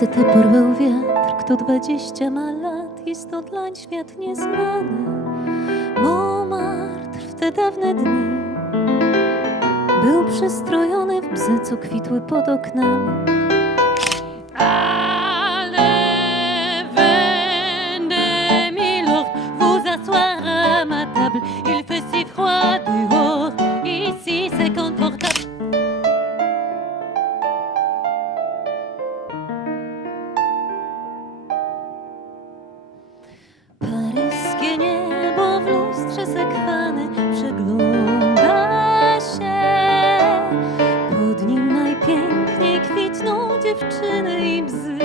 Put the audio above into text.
gazetę porwał wiatr, kto dwadzieścia ma lat, jest to dlań świat nieznany. Montmartre w te dawne dni był przystrojony w bzy, co kwitły pod oknami. Najpiękniej kwitną dziewczyny i bzy.